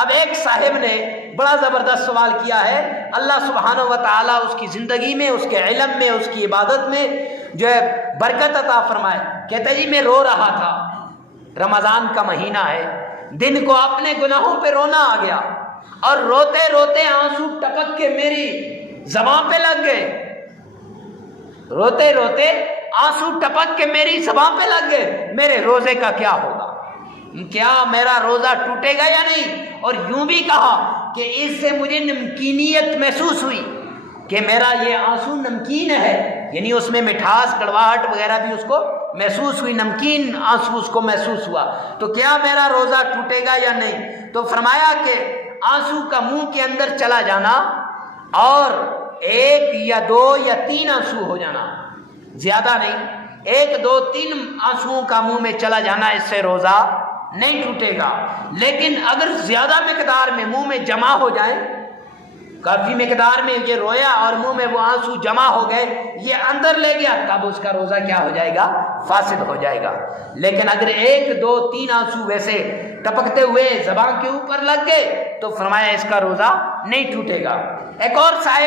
اب ایک صاحب نے بڑا زبردست سوال کیا ہے، اللہ سبحانہ و تعالیٰ اس کی زندگی میں، اس کے علم میں، اس کی عبادت میں جو ہے برکت عطا فرمائے۔ کہتا جی میں رو رہا تھا، رمضان کا مہینہ ہے، دن کو اپنے گناہوں پہ رونا آ گیا، اور روتے روتے آنسو ٹپک کے میری زبان پہ لگ گئے، روتے روتے آنسو ٹپک کے میری زبان پہ لگ گئے، میرے روزے کا کیا ہوگا؟ کیا میرا روزہ ٹوٹے گا یا نہیں؟ اور یوں بھی کہا کہ اس سے مجھے نمکینیت محسوس ہوئی کہ میرا یہ آنسو نمکین ہے، یعنی اس میں مٹھاس، کڑواہٹ وغیرہ بھی اس کو محسوس ہوئی، نمکین آنسو اس کو محسوس ہوا، تو کیا میرا روزہ ٹوٹے گا یا نہیں؟ تو فرمایا کہ آنسو کا منہ کے اندر چلا جانا اور 1 یا 2 یا 3 آنسو ہو جانا، زیادہ نہیں، 1 2 3 آنسوؤں کا منہ میں چلا جانا، اس سے روزہ نہیں ٹوٹے گا۔ لیکن اگر زیادہ مقدار میں منہ میں جمع ہو جائیں، کافی مقدار میں یہ رویا اور منہ میں وہ آنسو جمع ہو گئے، یہ اندر لے گیا، تب اس کا روزہ کیا ہو جائے گا؟ فاسد ہو جائے گا۔ لیکن اگر 1 2 3 آنسو ویسے ٹپکتے ہوئے زبان کے اوپر لگ گئے تو فرمایا اس کا روزہ نہیں ٹوٹے گا۔ ایک اور صاحب